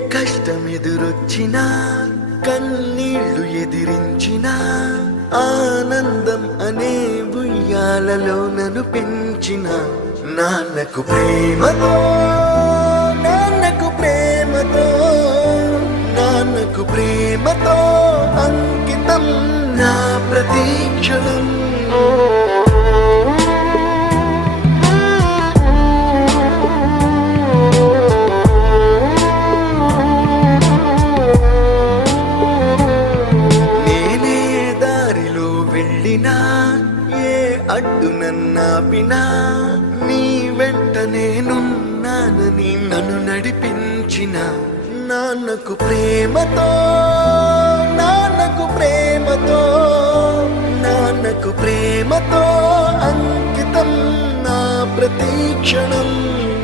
కష్టమెదురొచ్చినా కన్నీళ్లు ఎదిరించినా ఆనందం అనే ఉయ్యాలలో నన్ను పెంచిన నాన్నకు ప్రేమతో నాన్నకు ప్రేమతో నాన్నకు ప్రేమతో అంకితం నా ప్రతీక్షణం. ఏ అడ్డు నన్నాపినా నీ వెంట నేనున్నానని నన్ను నడిపించిన నాన్నకు ప్రేమతో నాన్నకు ప్రేమతో నాన్నకు ప్రేమతో అంకితం నా ప్రతీక్షణం.